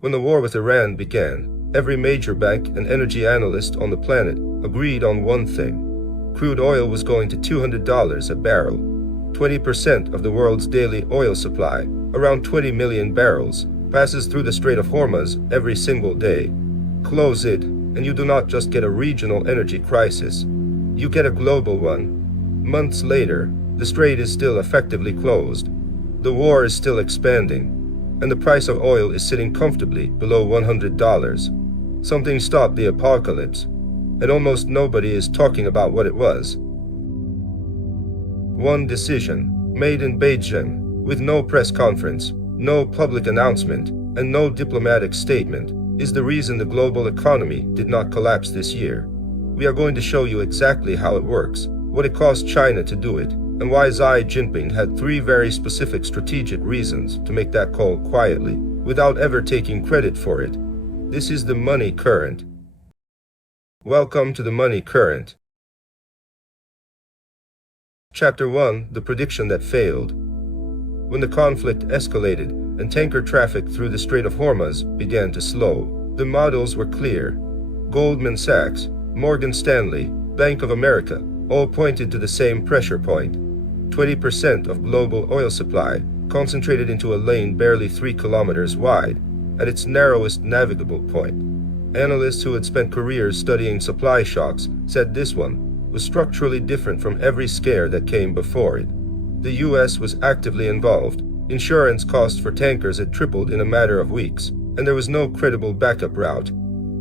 When the war with Iran began, every major bank and energy analyst on the planet agreed on one thing. Crude oil was going to $200 a barrel. 20% of the world's daily oil supply, around 20 million barrels, passes through the Strait of Hormuz every single day. Close it, and you do not just get a regional energy crisis, you get a global one. Months later, the strait is still effectively closed. The war is still expanding, and the price of oil is sitting comfortably below $100. Something stopped the apocalypse, and almost nobody is talking about what it was. One decision, made in Beijing, with no press conference, no public announcement, and no diplomatic statement, is the reason the global economy did not collapse this year. We are going to show you exactly how it works, what it cost China to do it, and why Xi Jinping had 3 very specific strategic reasons to make that call quietly, without ever taking credit for it. This is the money current. Welcome to the money current. Chapter 1: The prediction that failed. When the conflict escalated and tanker traffic through the Strait of Hormuz began to slow, the models were clear. Goldman Sachs, Morgan Stanley, Bank of America all pointed to the same pressure point. 20% of global oil supply concentrated into a lane barely 3 kilometers wide, at its narrowest navigable point. Analysts who had spent careers studying supply shocks said this one was structurally different from every scare that came before it. The US was actively involved. Insurance costs for tankers had tripled in a matter of weeks, and there was no credible backup route.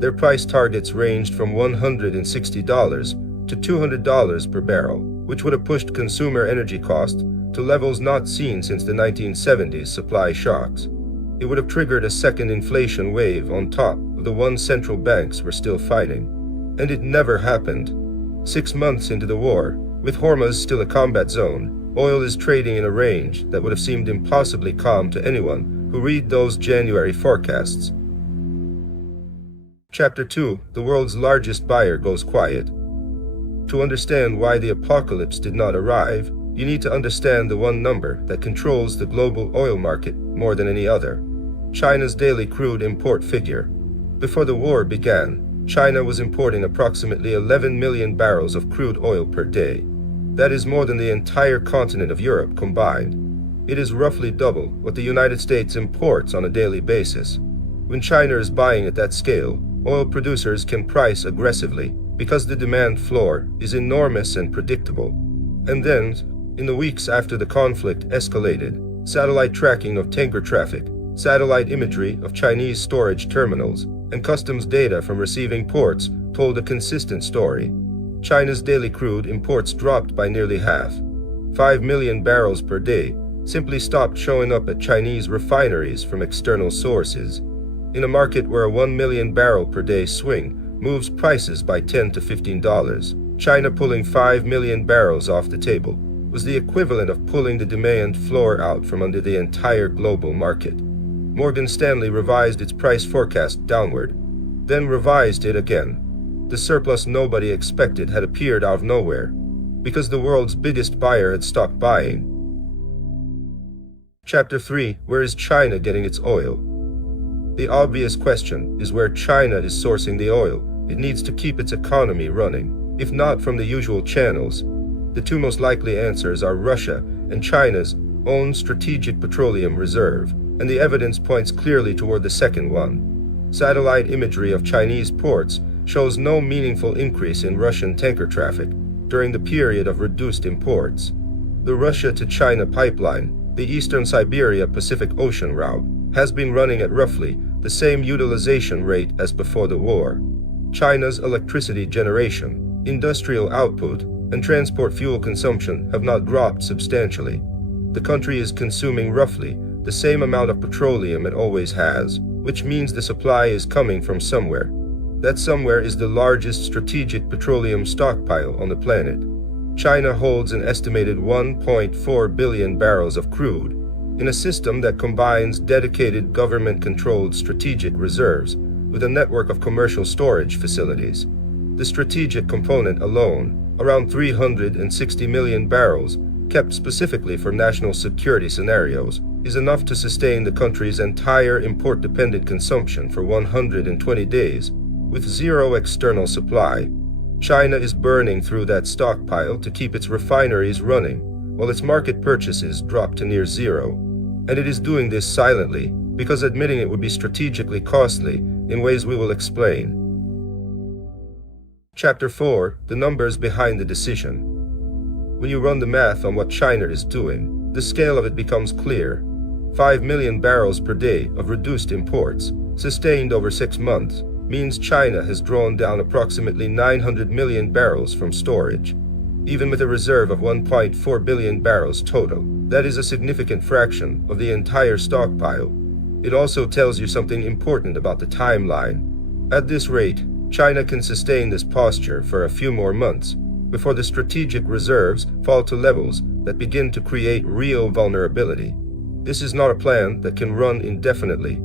Their price targets ranged from $160 to $200 per barrel, which would have pushed consumer energy costs to levels not seen since the 1970s supply shocks. It would have triggered a second inflation wave on top of the one central banks were still fighting. And it never happened. 6 months into the war, with Hormuz still a combat zone, oil is trading in a range that would have seemed impossibly calm to anyone who read those January forecasts. Chapter 2: The world's largest buyer goes quiet. To understand why the apocalypse did not arrive, you need to understand the one number that controls the global oil market more than any other: China's daily crude import figure. Before the war began, China was importing approximately 11 million barrels of crude oil per day. That is more than the entire continent of Europe combined. It is roughly double what the United States imports on a daily basis. When China is buying at that scale, oil producers can price aggressively because the demand floor is enormous and predictable. And then, in the weeks after the conflict escalated, satellite tracking of tanker traffic, satellite imagery of Chinese storage terminals, and customs data from receiving ports told a consistent story. China's daily crude imports dropped by nearly half. 5 million barrels per day simply stopped showing up at Chinese refineries from external sources. In a market where a 1 million barrel per day swing moves prices by $10 to $15, China pulling 5 million barrels off the table was the equivalent of pulling the demand floor out from under the entire global market. Morgan Stanley revised its price forecast downward, then revised it again. The surplus nobody expected had appeared out of nowhere, because the world's biggest buyer had stopped buying. Chapter 3: Where is China getting its oil? The obvious question is where China is sourcing the oil it needs to keep its economy running, if not from the usual channels. The 2 most likely answers are Russia and China's own strategic petroleum reserve, and the evidence points clearly toward the second one. Satellite imagery of Chinese ports shows no meaningful increase in Russian tanker traffic during the period of reduced imports. The Russia to China pipeline, the Eastern Siberia Pacific Ocean route, has been running at roughly the same utilization rate as before the war. China's electricity generation, industrial output, and transport fuel consumption have not dropped substantially. The country is consuming roughly the same amount of petroleum it always has, which means the supply is coming from somewhere. That somewhere is the largest strategic petroleum stockpile on the planet. China holds an estimated 1.4 billion barrels of crude in a system that combines dedicated government-controlled strategic reserves with a network of commercial storage facilities. The strategic component alone, around 360 million barrels, kept specifically for national security scenarios, is enough to sustain the country's entire import-dependent consumption for 120 days, with zero external supply. China is burning through that stockpile to keep its refineries running, while its market purchases drop to near zero. And it is doing this silently, because admitting it would be strategically costly in ways we will explain. Chapter 4: The numbers behind the decision. When you run the math on what China is doing, the scale of it becomes clear. 5 million barrels per day of reduced imports, sustained over 6 months, means China has drawn down approximately 900 million barrels from storage. Even with a reserve of 1.4 billion barrels total, that is a significant fraction of the entire stockpile. It also tells you something important about the timeline. At this rate, China can sustain this posture for a few more months before the strategic reserves fall to levels that begin to create real vulnerability. This is not a plan that can run indefinitely.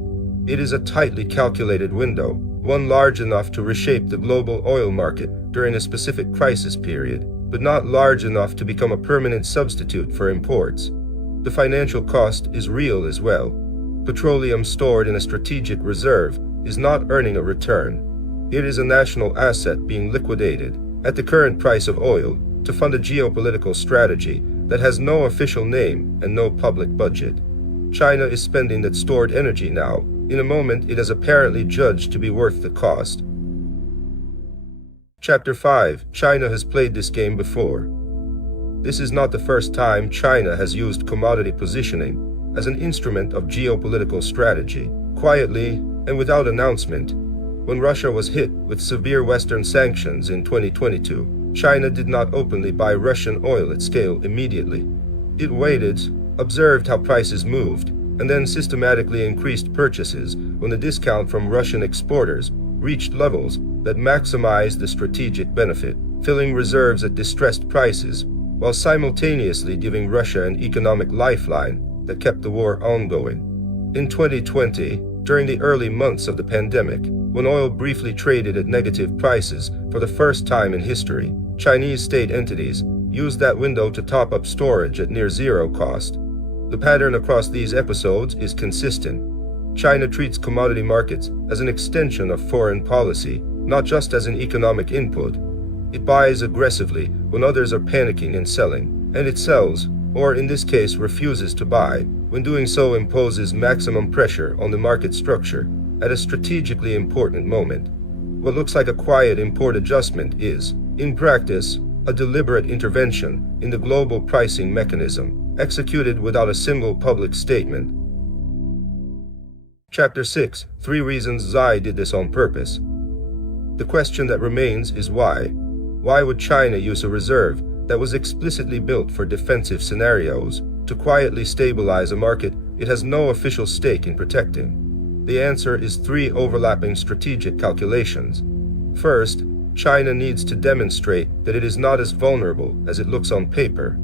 It is a tightly calculated window, one large enough to reshape the global oil market during a specific crisis period, but not large enough to become a permanent substitute for imports. The financial cost is real as well. Petroleum stored in a strategic reserve is not earning a return. It is a national asset being liquidated at the current price of oil to fund a geopolitical strategy that has no official name and no public budget. China is spending that stored energy now, in a moment it has apparently judged to be worth the cost. Chapter 5: China has played this game before. This is not the first time China has used commodity positioning as an instrument of geopolitical strategy, quietly and without announcement. When Russia was hit with severe Western sanctions in 2022, China did not openly buy Russian oil at scale immediately. It waited, observed how prices moved, and then systematically increased purchases when the discount from Russian exporters reached levels that maximized the strategic benefit, filling reserves at distressed prices, while simultaneously giving Russia an economic lifeline that kept the war ongoing. In 2020, during the early months of the pandemic, when oil briefly traded at negative prices for the first time in history, Chinese state entities used that window to top up storage at near zero cost. The pattern across these episodes is consistent. China treats commodity markets as an extension of foreign policy, not just as an economic input. It buys aggressively when others are panicking and selling, and it sells, or in this case refuses to buy, when doing so imposes maximum pressure on the market structure at a strategically important moment. What looks like a quiet import adjustment is, in practice, a deliberate intervention in the global pricing mechanism, executed without a single public statement. Chapter 6: 3 reasons Xi did this on purpose. The question that remains is why. Why would China use a reserve that was explicitly built for defensive scenarios to quietly stabilize a market it has no official stake in protecting? The answer is 3 overlapping strategic calculations. First, China needs to demonstrate that it is not as vulnerable as it looks on paper.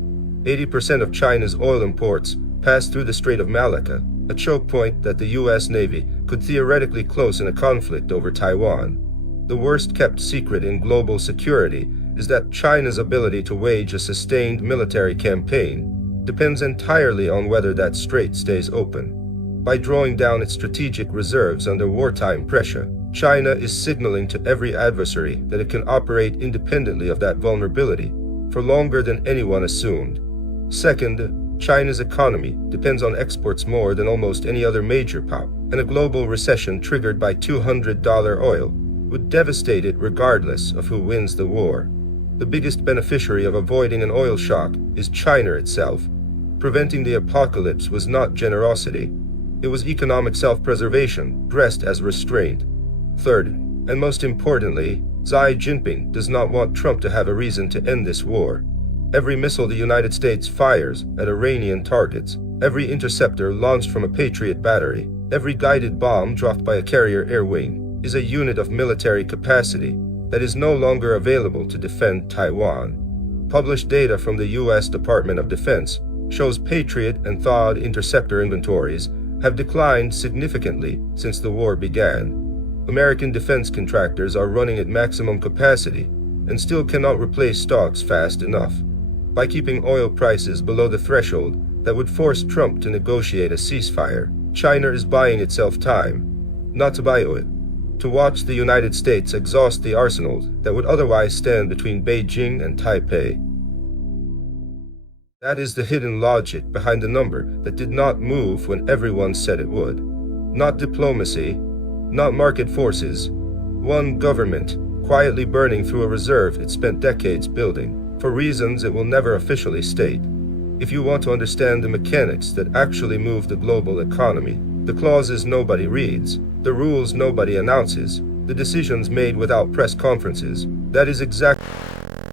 80% of China's oil imports pass through the Strait of Malacca, a choke point that the U.S. Navy could theoretically close in a conflict over Taiwan. The worst-kept secret in global security is that China's ability to wage a sustained military campaign depends entirely on whether that strait stays open. By drawing down its strategic reserves under wartime pressure, China is signaling to every adversary that it can operate independently of that vulnerability for longer than anyone assumed. Second, China's economy depends on exports more than almost any other major power, and a global recession triggered by $200 oil would devastate it regardless of who wins the war. The biggest beneficiary of avoiding an oil shock is China itself. Preventing the apocalypse was not generosity. It was economic self-preservation dressed as restraint. Third, and most importantly, Xi Jinping does not want Trump to have a reason to end this war. Every missile the United States fires at Iranian targets, every interceptor launched from a Patriot battery, every guided bomb dropped by a carrier air wing is a unit of military capacity that is no longer available to defend Taiwan. Published data from the U.S. Department of Defense shows Patriot and THAAD interceptor inventories have declined significantly since the war began. American defense contractors are running at maximum capacity and still cannot replace stocks fast enough. By keeping oil prices below the threshold that would force Trump to negotiate a ceasefire. China is buying itself time, not to buy oil, to watch the United States exhaust the arsenals that would otherwise stand between Beijing and Taipei. That is the hidden logic behind the number that did not move when everyone said it would. Not diplomacy, not market forces, one government quietly burning through a reserve it spent decades building, for reasons it will never officially state. If you want to understand the mechanics that actually move the global economy, the clauses nobody reads, the rules nobody announces, the decisions made without press conferences, that is exactly.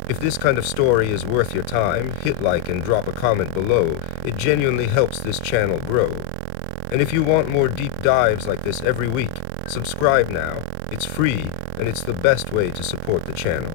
If this kind of story is worth your time, hit like and drop a comment below. It genuinely helps this channel grow. And if you want more deep dives like this every week, subscribe now. It's free, and it's the best way to support the channel.